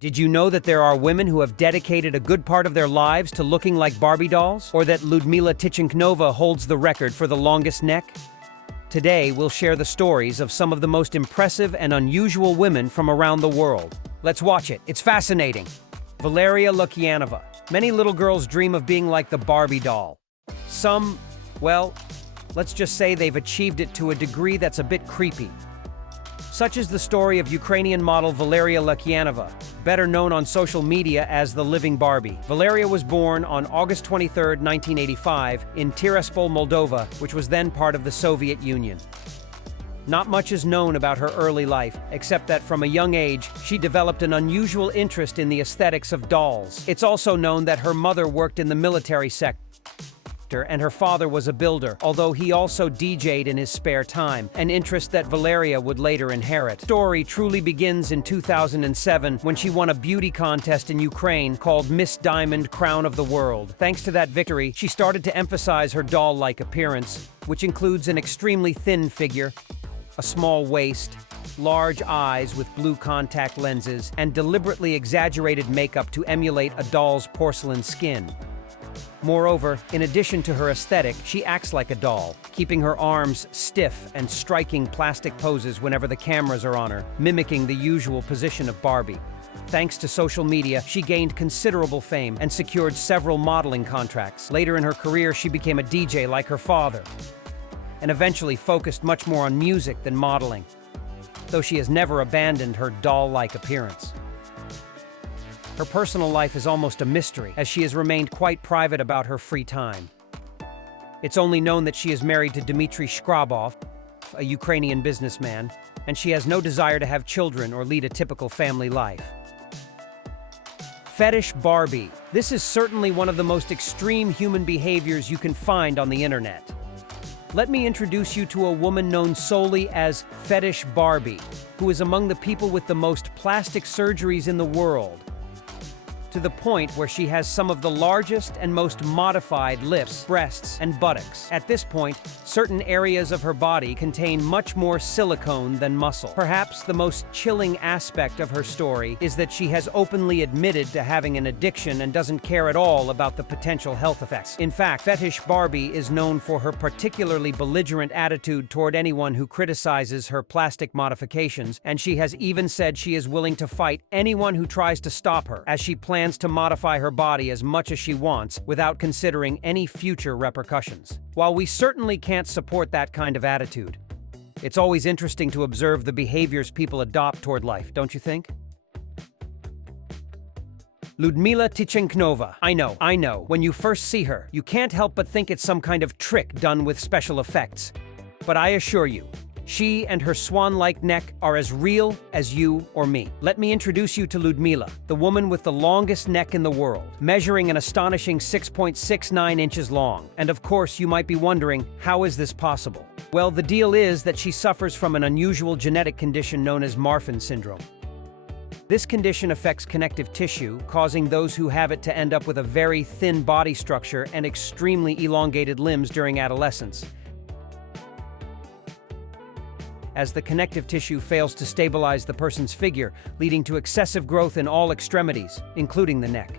Did you know that there are women who have dedicated a good part of their lives to looking like Barbie dolls? Or that Ludmila Tichenknova holds the record for the longest neck? Today, we'll share the stories of some of the most impressive and unusual women from around the world. Let's watch it. It's fascinating. Valeria Lukyanova. Many little girls dream of being like the Barbie doll. Some, well, let's just say they've achieved it to a degree that's a bit creepy. Such is the story of Ukrainian model Valeria Lukyanova, better known on social media as the Living Barbie. Valeria was born on August 23, 1985, in Tiraspol, Moldova, which was then part of the Soviet Union. Not much is known about her early life, except that from a young age, she developed an unusual interest in the aesthetics of dolls. It's also known that her mother worked in the military sector, and her father was a builder, although he also DJ'd in his spare time, an interest that Valeria would later inherit. The story truly begins in 2007 when she won a beauty contest in Ukraine called Miss Diamond Crown of the World. Thanks to that victory, she started to emphasize her doll-like appearance, which includes an extremely thin figure, a small waist, large eyes with blue contact lenses, and deliberately exaggerated makeup to emulate a doll's porcelain skin. Moreover, in addition to her aesthetic, she acts like a doll, keeping her arms stiff and striking plastic poses whenever the cameras are on her, mimicking the usual position of Barbie. Thanks to social media, she gained considerable fame and secured several modeling contracts. Later in her career, she became a DJ like her father, and eventually focused much more on music than modeling, though she has never abandoned her doll-like appearance. Her personal life is almost a mystery, as she has remained quite private about her free time. It's only known that she is married to Dmitry Shkrabov, a Ukrainian businessman, and she has no desire to have children or lead a typical family life. Fetish Barbie. This is certainly one of the most extreme human behaviors you can find on the internet. Let me introduce you to a woman known solely as Fetish Barbie, who is among the people with the most plastic surgeries in the world, to the point where she has some of the largest and most modified lips, breasts, and buttocks. At this point, certain areas of her body contain much more silicone than muscle. Perhaps the most chilling aspect of her story is that she has openly admitted to having an addiction and doesn't care at all about the potential health effects. In fact, Fetish Barbie is known for her particularly belligerent attitude toward anyone who criticizes her plastic modifications, and she has even said she is willing to fight anyone who tries to stop her, as she plans to modify her body as much as she wants without considering any future repercussions. While we certainly can't support that kind of attitude, it's always interesting to observe the behaviors people adopt toward life, don't you think? Ludmila Tichenknova. I know. When you first see her, you can't help but think it's some kind of trick done with special effects. But I assure you, she and her swan-like neck are as real as you or me. Let me introduce you to Ludmila, the woman with the longest neck in the world, measuring an astonishing 6.69 inches long. And of course, you might be wondering, how is this possible? Well, the deal is that she suffers from an unusual genetic condition known as Marfan syndrome. This condition affects connective tissue, causing those who have it to end up with a very thin body structure and extremely elongated limbs during adolescence, as the connective tissue fails to stabilize the person's figure, leading to excessive growth in all extremities, including the neck.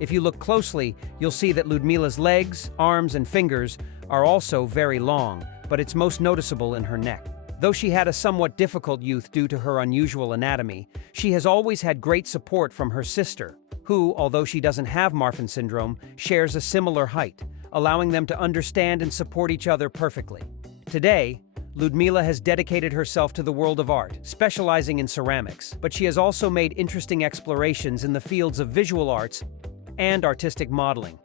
If you look closely, you'll see that Ludmila's legs, arms, and fingers are also very long, but it's most noticeable in her neck. Though she had a somewhat difficult youth due to her unusual anatomy, she has always had great support from her sister, who, although she doesn't have Marfan syndrome, shares a similar height, allowing them to understand and support each other perfectly. Today, Ludmila has dedicated herself to the world of art, specializing in ceramics, but she has also made interesting explorations in the fields of visual arts and artistic modeling.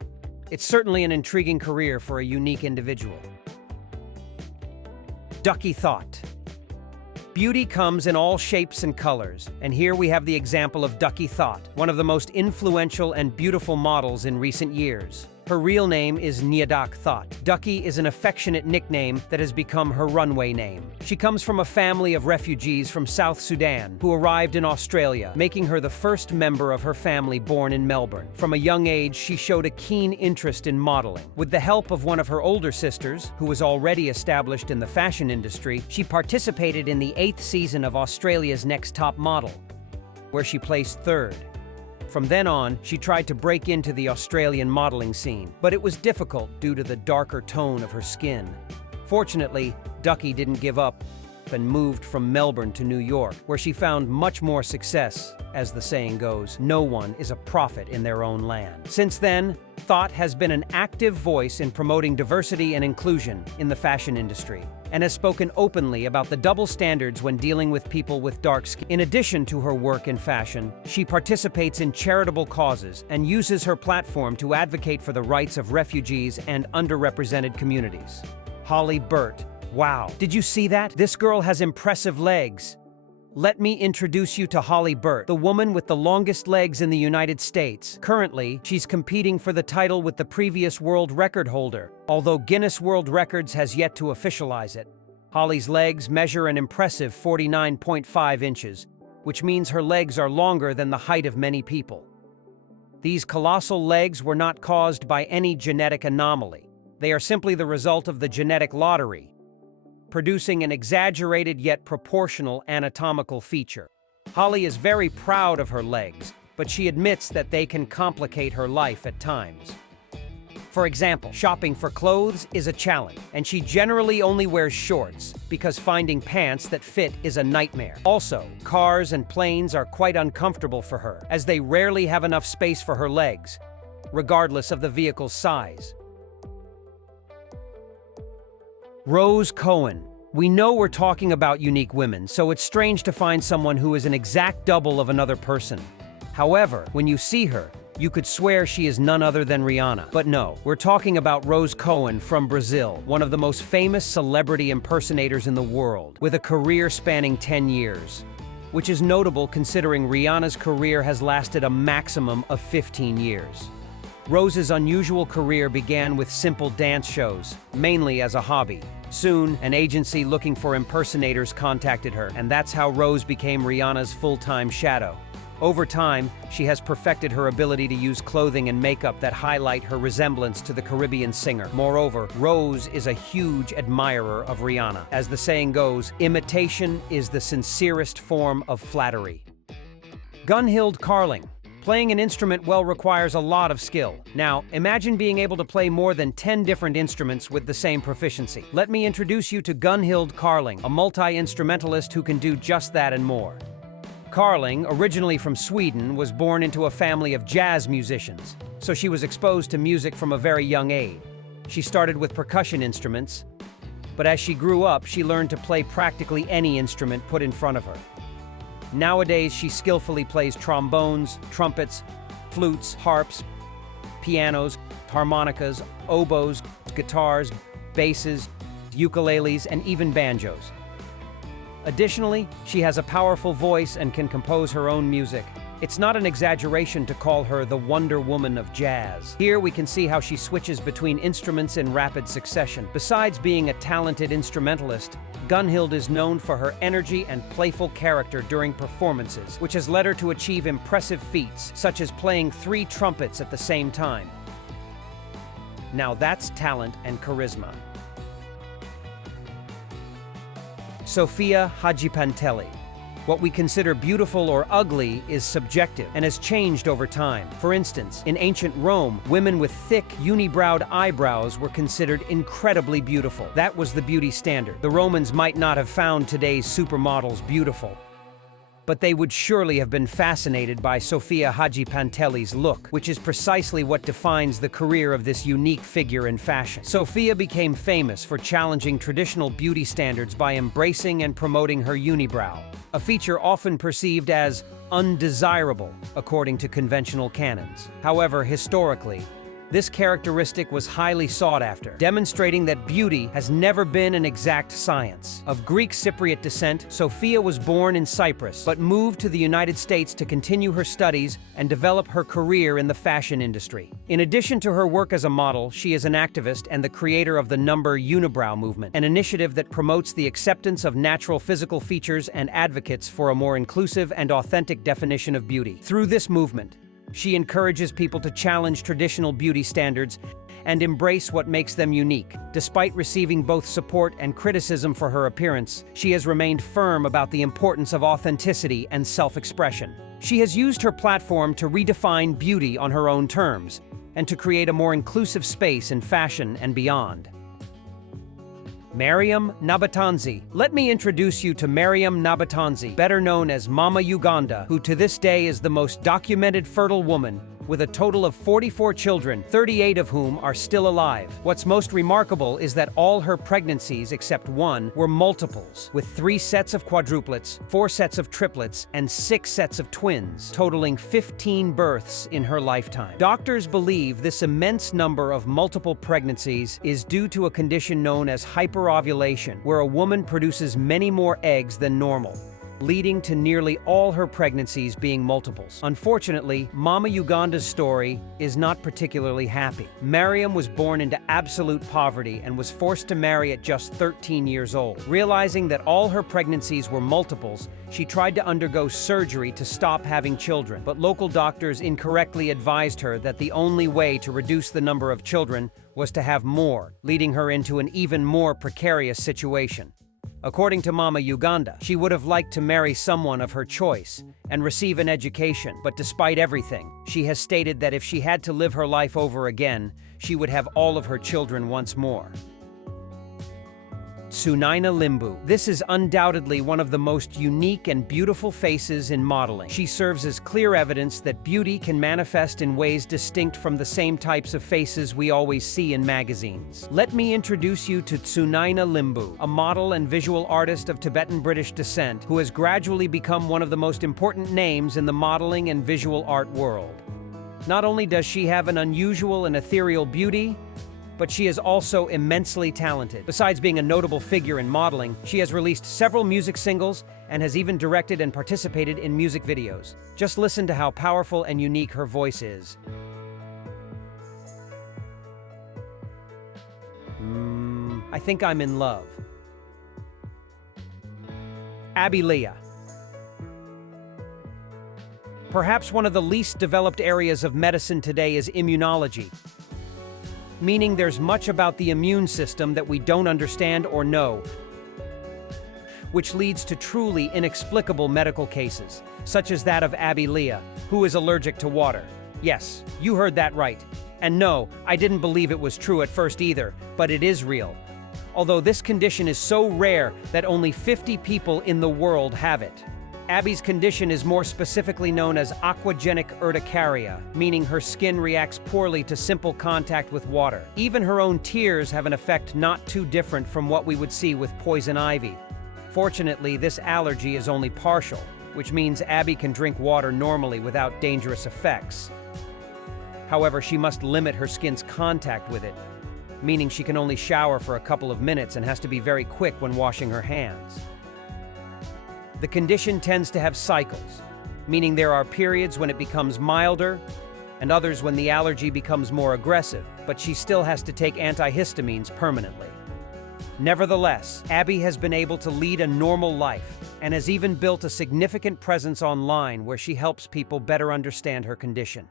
It's certainly an intriguing career for a unique individual. Ducky Thought. Beauty comes in all shapes and colors, and here we have the example of Ducky Thought, one of the most influential and beautiful models in recent years. Her real name is Nyadak Thought. Ducky is an affectionate nickname that has become her runway name. She comes from a family of refugees from South Sudan who arrived in Australia, making her the first member of her family born in Melbourne. From a young age, she showed a keen interest in modeling. With the help of one of her older sisters, who was already established in the fashion industry, she participated in the 8th season of Australia's Next Top Model. where she placed third. From then on, she tried to break into the Australian modeling scene, but it was difficult due to the darker tone of her skin. Fortunately, Ducky didn't give up and moved from Melbourne to New York, where she found much more success. As the saying goes, no one is a prophet in their own land. Since then, Thought has been an active voice in promoting diversity and inclusion in the fashion industry, and has spoken openly about the double standards when dealing with people with dark skin. In addition to her work in fashion, she participates in charitable causes and uses her platform to advocate for the rights of refugees and underrepresented communities. Holly Burt. Wow, did you see that? This girl has impressive legs. Let me introduce you to Holly Burt, the woman with the longest legs in the United States. Currently, she's competing for the title with the previous world record holder, although Guinness World Records has yet to officialize it. Holly's legs measure an impressive 49.5 inches, which means her legs are longer than the height of many people. These colossal legs were not caused by any genetic anomaly. They are simply the result of the genetic lottery, producing an exaggerated yet proportional anatomical feature. Holly is very proud of her legs, but she admits that they can complicate her life at times. For example, shopping for clothes is a challenge, and she generally only wears shorts because finding pants that fit is a nightmare. Also, cars and planes are quite uncomfortable for her, as they rarely have enough space for her legs, regardless of the vehicle's size. Rose Cohen. We know we're talking about unique women, so it's strange to find someone who is an exact double of another person. However, when you see her, you could swear she is none other than Rihanna. But no, we're talking about Rose Cohen from Brazil, one of the most famous celebrity impersonators in the world, with a career spanning 10 years. Which is notable considering Rihanna's career has lasted a maximum of 15 years. Rose's unusual career began with simple dance shows, mainly as a hobby. Soon, an agency looking for impersonators contacted her, and that's how Rose became Rihanna's full-time shadow. Over time, she has perfected her ability to use clothing and makeup that highlight her resemblance to the Caribbean singer. Moreover, Rose is a huge admirer of Rihanna. As the saying goes, imitation is the sincerest form of flattery. Gunhild Carling. Playing an instrument well requires a lot of skill. Now, imagine being able to play more than 10 different instruments with the same proficiency. Let me introduce you to Gunhild Carling, a multi-instrumentalist who can do just that and more. Carling, originally from Sweden, was born into a family of jazz musicians, so she was exposed to music from a very young age. She started with percussion instruments, but as she grew up, she learned to play practically any instrument put in front of her. Nowadays, she skillfully plays trombones, trumpets, flutes, harps, pianos, harmonicas, oboes, guitars, basses, ukuleles, and even banjos. Additionally, she has a powerful voice and can compose her own music. It's not an exaggeration to call her the Wonder Woman of jazz. Here we can see how she switches between instruments in rapid succession. Besides being a talented instrumentalist, Gunhild is known for her energy and playful character during performances, which has led her to achieve impressive feats, such as playing 3 trumpets at the same time. Now that's talent and charisma. Sofia Hajipantelli. What we consider beautiful or ugly is subjective and has changed over time. For instance, in ancient Rome, women with thick, unibrowed eyebrows were considered incredibly beautiful. That was the beauty standard. The Romans might not have found today's supermodels beautiful, but they would surely have been fascinated by Sofia Hajipantelli's look, which is precisely what defines the career of this unique figure in fashion. Sofia became famous for challenging traditional beauty standards by embracing and promoting her unibrow, a feature often perceived as undesirable according to conventional canons. However, historically, this characteristic was highly sought after, demonstrating that beauty has never been an exact science. Of Greek Cypriot descent, Sofia was born in Cyprus, but moved to the United States to continue her studies and develop her career in the fashion industry. In addition to her work as a model, she is an activist and the creator of the Number Unibrow movement, an initiative that promotes the acceptance of natural physical features and advocates for a more inclusive and authentic definition of beauty. Through this movement, she encourages people to challenge traditional beauty standards and embrace what makes them unique. Despite receiving both support and criticism for her appearance, she has remained firm about the importance of authenticity and self-expression. She has used her platform to redefine beauty on her own terms and to create a more inclusive space in fashion and beyond. Mariam Nabatanzi. Let me introduce you to Mariam Nabatanzi, better known as Mama Uganda, who to this day is the most documented fertile woman with a total of 44 children, 38 of whom are still alive. What's most remarkable is that all her pregnancies, except one, were multiples, with 3 sets of quadruplets, 4 sets of triplets, and 6 sets of twins, totaling 15 births in her lifetime. Doctors believe this immense number of multiple pregnancies is due to a condition known as hyperovulation, where a woman produces many more eggs than normal, leading to nearly all her pregnancies being multiples. Unfortunately, Mama Uganda's story is not particularly happy. Mariam was born into absolute poverty and was forced to marry at just 13 years old. Realizing that all her pregnancies were multiples, she tried to undergo surgery to stop having children, but local doctors incorrectly advised her that the only way to reduce the number of children was to have more, leading her into an even more precarious situation. According to Mama Uganda, she would have liked to marry someone of her choice and receive an education, but despite everything, she has stated that if she had to live her life over again, she would have all of her children once more. Sunaina Limbu. This is undoubtedly one of the most unique and beautiful faces in modeling. She serves as clear evidence that beauty can manifest in ways distinct from the same types of faces we always see in magazines. Let me introduce you to Sunaina Limbu, a model and visual artist of Tibetan-British descent who has gradually become one of the most important names in the modeling and visual art world. Not only does she have an unusual and ethereal beauty, but she is also immensely talented. Besides being a notable figure in modeling, she has released several music singles and has even directed and participated in music videos. Just listen to how powerful and unique her voice is. I think I'm in love. Abby Leah. Perhaps one of the least developed areas of medicine today is immunology, meaning there's much about the immune system that we don't understand or know, which leads to truly inexplicable medical cases, such as that of Abby Leah, who is allergic to water. Yes, you heard that right. And no, I didn't believe it was true at first either, but it is real. Although this condition is so rare that only 50 people in the world have it. Abby's condition is more specifically known as aquagenic urticaria, meaning her skin reacts poorly to simple contact with water. Even her own tears have an effect not too different from what we would see with poison ivy. Fortunately, this allergy is only partial, which means Abby can drink water normally without dangerous effects. However, she must limit her skin's contact with it, meaning she can only shower for a couple of minutes and has to be very quick when washing her hands. The condition tends to have cycles, meaning there are periods when it becomes milder and others when the allergy becomes more aggressive, but she still has to take antihistamines permanently. Nevertheless, Abby has been able to lead a normal life and has even built a significant presence online where she helps people better understand her condition.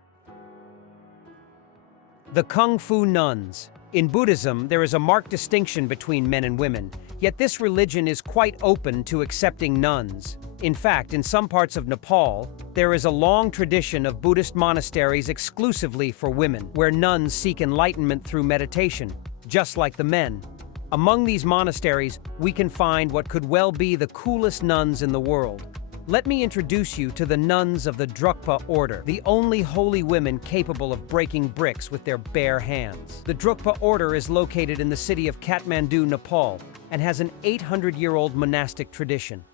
The Kung Fu Nuns. In Buddhism, there is a marked distinction between men and women, yet this religion is quite open to accepting nuns. In fact, in some parts of Nepal, there is a long tradition of Buddhist monasteries exclusively for women, where nuns seek enlightenment through meditation, just like the men. Among these monasteries, we can find what could well be the coolest nuns in the world. Let me introduce you to the nuns of the Drukpa order, the only holy women capable of breaking bricks with their bare hands. The Drukpa order is located in the city of Kathmandu, Nepal, and has an 800-year-old monastic tradition.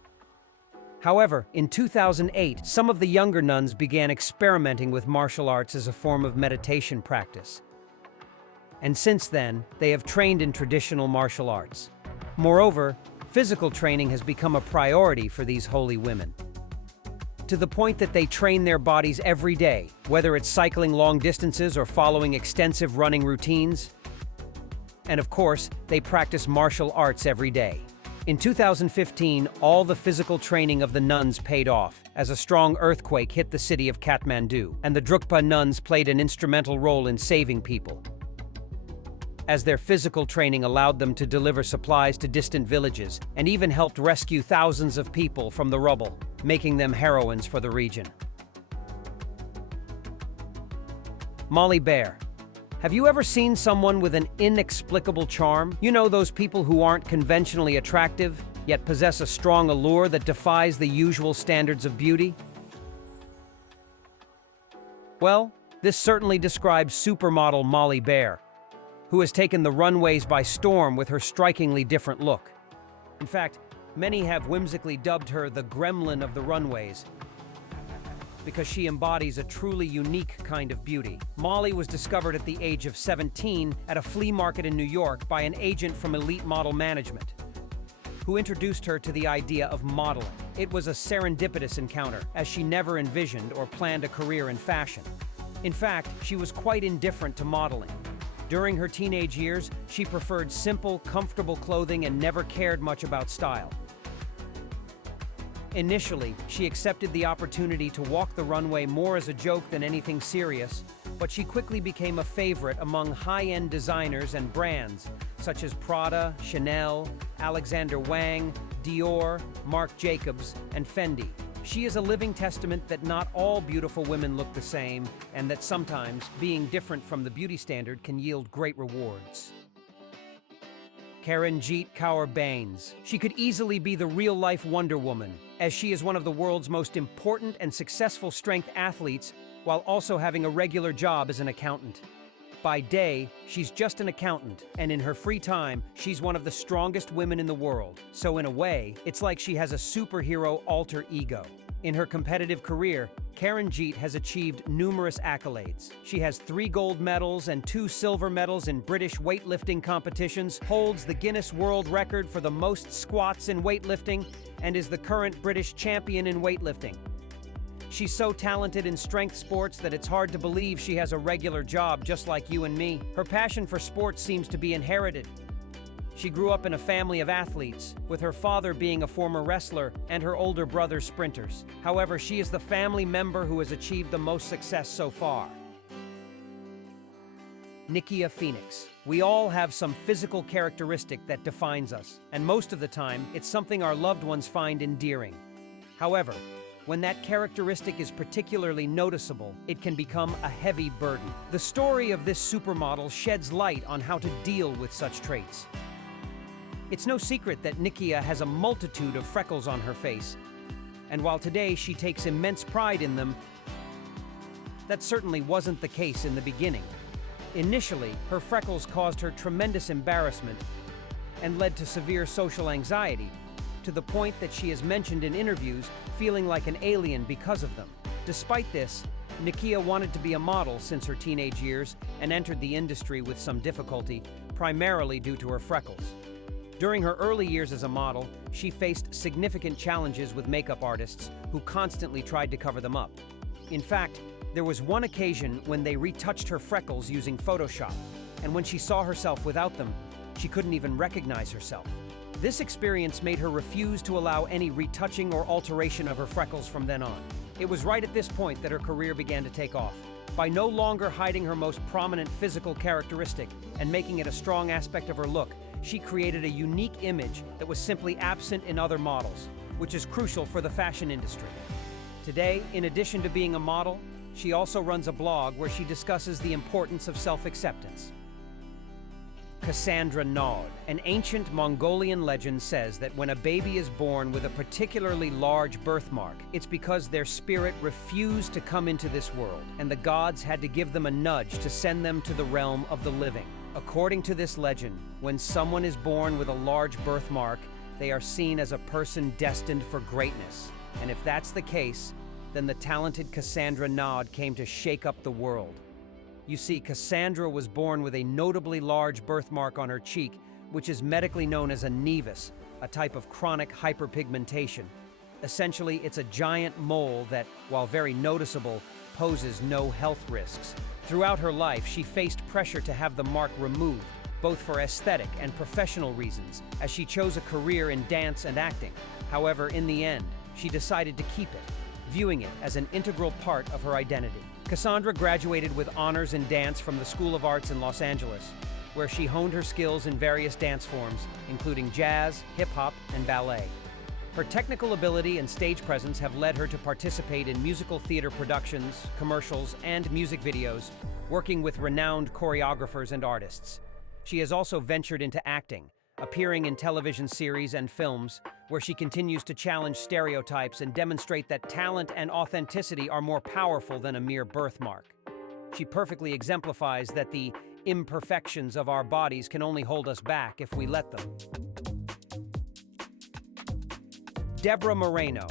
However, in 2008, some of the younger nuns began experimenting with martial arts as a form of meditation practice. And since then, they have trained in traditional martial arts. Moreover, physical training has become a priority for these holy women, to the point that they train their bodies every day, whether it's cycling long distances or following extensive running routines. And of course, they practice martial arts every day. In 2015, all the physical training of the nuns paid off, as a strong earthquake hit the city of Kathmandu, and the Drukpa nuns played an instrumental role in saving people, as their physical training allowed them to deliver supplies to distant villages and even helped rescue thousands of people from the rubble, making them heroines for the region. Molly Bear. Have you ever seen someone with an inexplicable charm? You know, those people who aren't conventionally attractive, yet possess a strong allure that defies the usual standards of beauty? Well, this certainly describes supermodel Molly Bear, who has taken the runways by storm with her strikingly different look. In fact, many have whimsically dubbed her the gremlin of the runways, because she embodies a truly unique kind of beauty. Molly was discovered at the age of 17 at a flea market in New York by an agent from Elite Model Management, who introduced her to the idea of modeling. It was a serendipitous encounter, as she never envisioned or planned a career in fashion. In fact, she was quite indifferent to modeling. During her teenage years, she preferred simple, comfortable clothing and never cared much about style. Initially, she accepted the opportunity to walk the runway more as a joke than anything serious, but she quickly became a favorite among high-end designers and brands such as Prada, Chanel, Alexander Wang, Dior, Marc Jacobs, and Fendi. She is a living testament that not all beautiful women look the same, and that sometimes being different from the beauty standard can yield great rewards. Karanjit Kaur Bains. She could easily be the real-life Wonder Woman, as she is one of the world's most important and successful strength athletes, while also having a regular job as an accountant. By day, she's just an accountant, and in her free time, she's one of the strongest women in the world. So in a way, it's like she has a superhero alter ego. In her competitive career, Karanjit has achieved numerous accolades. She has 3 gold medals and 2 silver medals in British weightlifting competitions, holds the Guinness World Record for the most squats in weightlifting, and is the current British champion in weightlifting. She's so talented in strength sports that it's hard to believe she has a regular job just like you and me. Her passion for sports seems to be inherited. She grew up in a family of athletes, with her father being a former wrestler and her older brother sprinters. However, she is the family member who has achieved the most success so far. Nikia Phoenix. We all have some physical characteristic that defines us, and most of the time, it's something our loved ones find endearing. However, when that characteristic is particularly noticeable, it can become a heavy burden. The story of this supermodel sheds light on how to deal with such traits. It's no secret that Nikia has a multitude of freckles on her face, and while today she takes immense pride in them, that certainly wasn't the case in the beginning. Initially, her freckles caused her tremendous embarrassment and led to severe social anxiety, to the point that she has mentioned in interviews feeling like an alien because of them. Despite this, Nikia wanted to be a model since her teenage years and entered the industry with some difficulty, primarily due to her freckles. During her early years as a model, she faced significant challenges with makeup artists who constantly tried to cover them up. In fact, there was one occasion when they retouched her freckles using Photoshop, and when she saw herself without them, she couldn't even recognize herself. This experience made her refuse to allow any retouching or alteration of her freckles from then on. It was right at this point that her career began to take off. By no longer hiding her most prominent physical characteristic and making it a strong aspect of her look, she created a unique image that was simply absent in other models, which is crucial for the fashion industry. Today, in addition to being a model, she also runs a blog where she discusses the importance of self-acceptance. Cassandra Nod. An ancient Mongolian legend says that when a baby is born with a particularly large birthmark, it's because their spirit refused to come into this world, and the gods had to give them a nudge to send them to the realm of the living. According to this legend, when someone is born with a large birthmark, they are seen as a person destined for greatness. And if that's the case, then the talented Cassandra Nod came to shake up the world. You see, Cassandra was born with a notably large birthmark on her cheek, which is medically known as a nevus, a type of chronic hyperpigmentation. Essentially, it's a giant mole that, while very noticeable, poses no health risks. Throughout her life, she faced pressure to have the mark removed, both for aesthetic and professional reasons, as she chose a career in dance and acting. However, in the end, she decided to keep it, viewing it as an integral part of her identity. Cassandra graduated with honors in dance from the School of Arts in Los Angeles, where she honed her skills in various dance forms, including jazz, hip-hop, and ballet. Her technical ability and stage presence have led her to participate in musical theater productions, commercials, and music videos, working with renowned choreographers and artists. She has also ventured into acting, appearing in television series and films, where she continues to challenge stereotypes and demonstrate that talent and authenticity are more powerful than a mere birthmark. She perfectly exemplifies that the imperfections of our bodies can only hold us back if we let them. Deborah Moreno.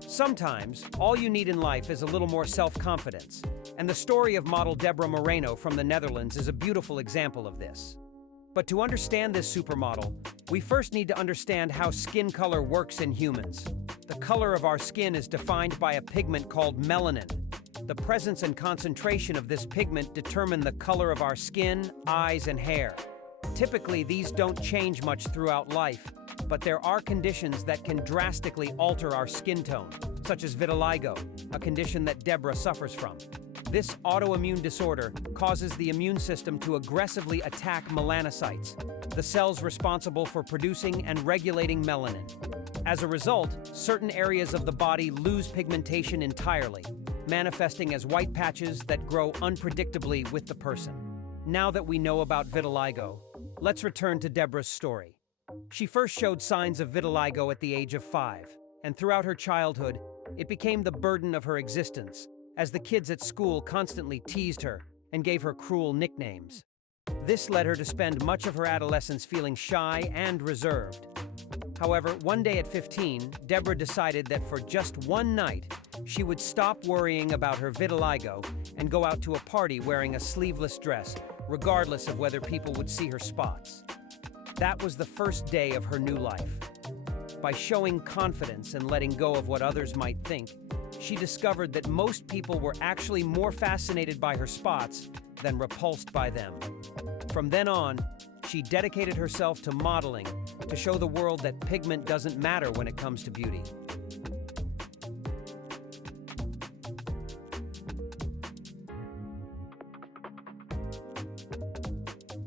Sometimes, all you need in life is a little more self-confidence, and the story of model Deborah Moreno from the Netherlands is a beautiful example of this. But to understand this supermodel, we first need to understand how skin color works in humans. The color of our skin is defined by a pigment called melanin. The presence and concentration of this pigment determine the color of our skin, eyes, and hair. Typically, these don't change much throughout life, but there are conditions that can drastically alter our skin tone, such as vitiligo, a condition that Deborah suffers from. This autoimmune disorder causes the immune system to aggressively attack melanocytes, the cells responsible for producing and regulating melanin. As a result, certain areas of the body lose pigmentation entirely, manifesting as white patches that grow unpredictably with the person. Now that we know about vitiligo, let's return to Deborah's story. She first showed signs of vitiligo at the age of 5, and throughout her childhood, it became the burden of her existence, as the kids at school constantly teased her and gave her cruel nicknames. This led her to spend much of her adolescence feeling shy and reserved. However, one day at 15, Deborah decided that for just one night, she would stop worrying about her vitiligo and go out to a party wearing a sleeveless dress, regardless of whether people would see her spots. That was the first day of her new life. By showing confidence and letting go of what others might think, she discovered that most people were actually more fascinated by her spots than repulsed by them. From then on, she dedicated herself to modeling to show the world that pigment doesn't matter when it comes to beauty.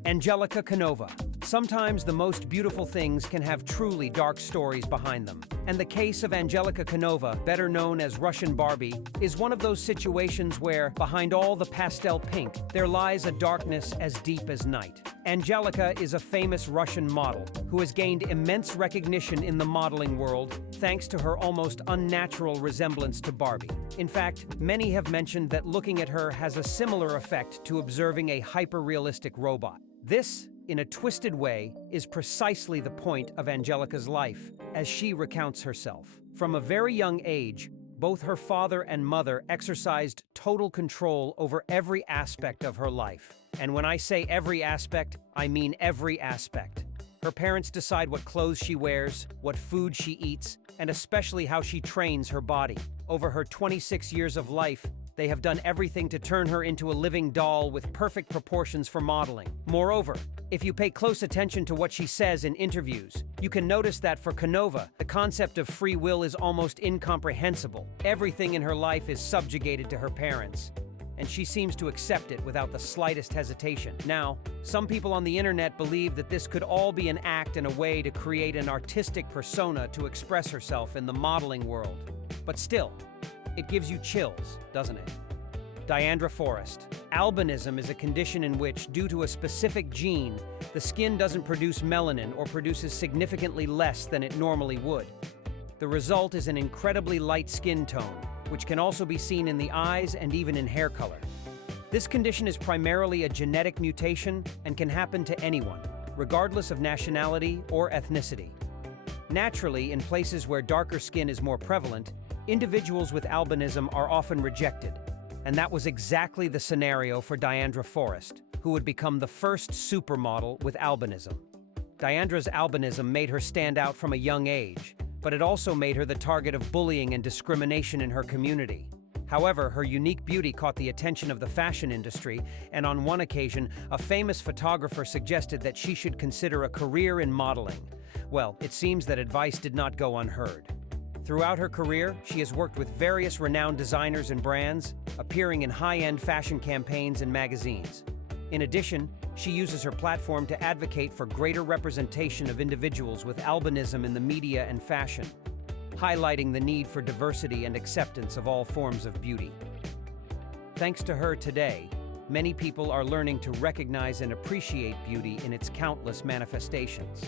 Angelica Canova. Sometimes the most beautiful things can have truly dark stories behind them. And the case of Angelica Canova, better known as Russian Barbie, is one of those situations where, behind all the pastel pink, there lies a darkness as deep as night. Angelica is a famous Russian model who has gained immense recognition in the modeling world thanks to her almost unnatural resemblance to Barbie. In fact, many have mentioned that looking at her has a similar effect to observing a hyper-realistic robot. This, in a twisted way, is precisely the point of Angelica's life, as she recounts herself. From a very young age, both her father and mother exercised total control over every aspect of her life. And when I say every aspect, I mean every aspect. Her parents decide what clothes she wears, what food she eats, and especially how she trains her body. Over her 26 years of life, they have done everything to turn her into a living doll with perfect proportions for modeling. Moreover, if you pay close attention to what she says in interviews, you can notice that for Canova, the concept of free will is almost incomprehensible. Everything in her life is subjugated to her parents, and she seems to accept it without the slightest hesitation. Now, some people on the internet believe that this could all be an act and a way to create an artistic persona to express herself in the modeling world. But still, it gives you chills, doesn't it? Diandra Forrest. Albinism is a condition in which, due to a specific gene, the skin doesn't produce melanin or produces significantly less than it normally would. The result is an incredibly light skin tone, which can also be seen in the eyes and even in hair color. This condition is primarily a genetic mutation and can happen to anyone, regardless of nationality or ethnicity. Naturally, in places where darker skin is more prevalent, individuals with albinism are often rejected, and that was exactly the scenario for Diandra Forrest, who would become the first supermodel with albinism. Diandra's albinism made her stand out from a young age, but it also made her the target of bullying and discrimination in her community. However, her unique beauty caught the attention of the fashion industry, and on one occasion, a famous photographer suggested that she should consider a career in modeling. Well, it seems that advice did not go unheard. Throughout her career, she has worked with various renowned designers and brands, appearing in high-end fashion campaigns and magazines. In addition, she uses her platform to advocate for greater representation of individuals with albinism in the media and fashion, highlighting the need for diversity and acceptance of all forms of beauty. Thanks to her today, many people are learning to recognize and appreciate beauty in its countless manifestations.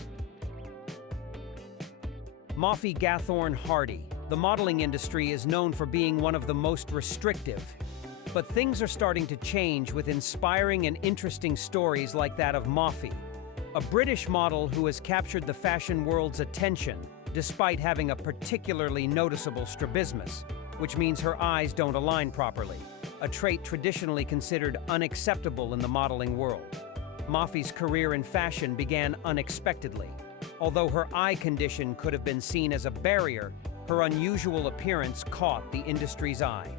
Mafi Gathorne Hardy. The modeling industry is known for being one of the most restrictive, but things are starting to change with inspiring and interesting stories like that of Mafi, a British model who has captured the fashion world's attention despite having a particularly noticeable strabismus, which means her eyes don't align properly, a trait traditionally considered unacceptable in the modeling world. Mafi's career in fashion began unexpectedly. Although her eye condition could have been seen as a barrier, her unusual appearance caught the industry's eye.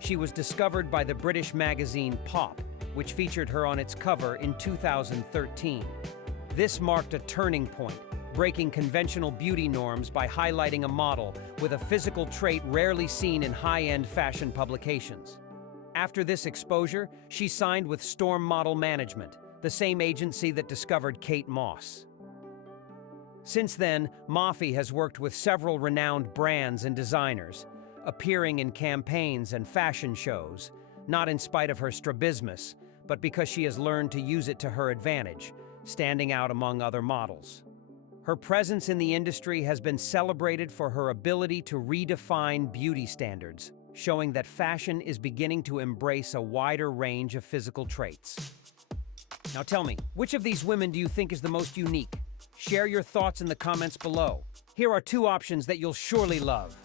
She was discovered by the British magazine Pop, which featured her on its cover in 2013. This marked a turning point, breaking conventional beauty norms by highlighting a model with a physical trait rarely seen in high-end fashion publications. After this exposure, she signed with Storm Model Management, the same agency that discovered Kate Moss. Since then, Mafi has worked with several renowned brands and designers, appearing in campaigns and fashion shows, not in spite of her strabismus, but because she has learned to use it to her advantage, standing out among other models. Her presence in the industry has been celebrated for her ability to redefine beauty standards, showing that fashion is beginning to embrace a wider range of physical traits. Now tell me, which of these women do you think is the most unique? Share your thoughts in the comments below. Here are two options that you'll surely love.